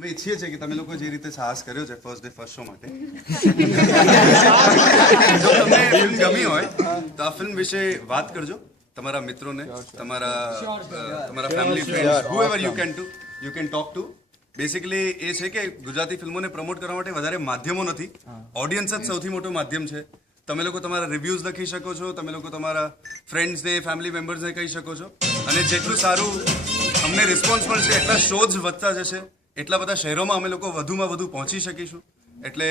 અમે ઈચ્છીએ છીએ કે તમે લોકો જે રીતે સાહસ કર્યો છે ફર્સ્ટ ડે ફર્સ્ટ શો માટે, જો તમને ફિલ્મ ગમી હોય તો આ ફિલ્મ વિશે વાત કરજો તમારા મિત્રોને, તમારા family friends, whoever you can talk to. Basically એ છે કે ગુજરાતી ફિલ્મોને પ્રમોટ કરવા માટે વધારે માધ્યમો નથી, ઓડિયન્સ જ સૌથી મોટું માધ્યમ છે. તમે લોકો તમારા રિવ્યૂઝ લખી શકો છો, તમે લોકો તમારા ફ્રેન્ડ્સને, ફેમિલી મેમ્બર્સને કહી શકો છો, અને જેટલું સારું અમને રિસ્પોન્સ મળશે એટલા શોઝ વધતા જશે, એટલા બધા શહેરોમાં અમે લોકો વધુમાં વધુ પહોંચી શકીશું. એટલે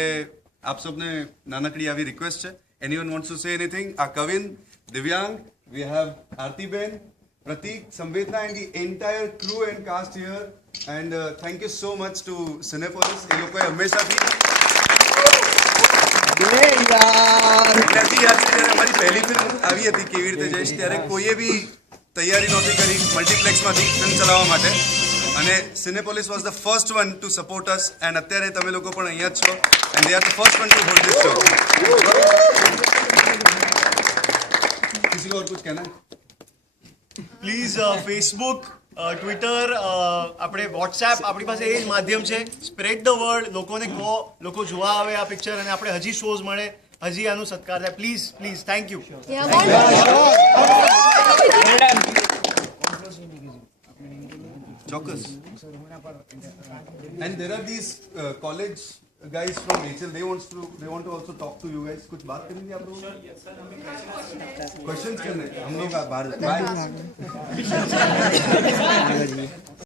આપ સૌને નાનકડી આવી રિક્વેસ્ટ છે. Anyone wants to say anything? આ કવિન, દિવ્યાંગ, we have Aartiben, Pratik, Samvedna and the entire crew and cast here, and thank you so much to Cinepolis. એ લોકોએ હંમેશાથી અમારી પહેલી ફિલ્મ આવી હતી કેવી રીતે જઈશ ત્યારે કોઈએ બી તૈયારી નહોતી કરી મલ્ટીપ્લેક્સમાંથી ફિલ્મ ચલાવવા માટે, અને Cinepolis was the first one to support us, and અત્યારે તમે લોકો પણ અહીંયા જ છો, and they are the first one to hold this show. किसी को और कुछ कहना है? પ્લીઝ ફેસબુક, ટ્વિટર, આપણે વોટ્સએપ, આપણી પાસે એ જ માધ્યમ છે. સ્પ્રેડ ધ વર્ડ, લોકોને કહો, લોકો જોવા આવે આ પિક્ચર, અને આપણે હજી શોઝ મળે, હજી આનું સત્કાર થાય. Please please, thank you. ચોક્કસ. And there are these college guys from HL. They want to also talk to you guys. कुछ बात करेंगे आप लोग? क्वेश्चंस करने हम लोग बाहर.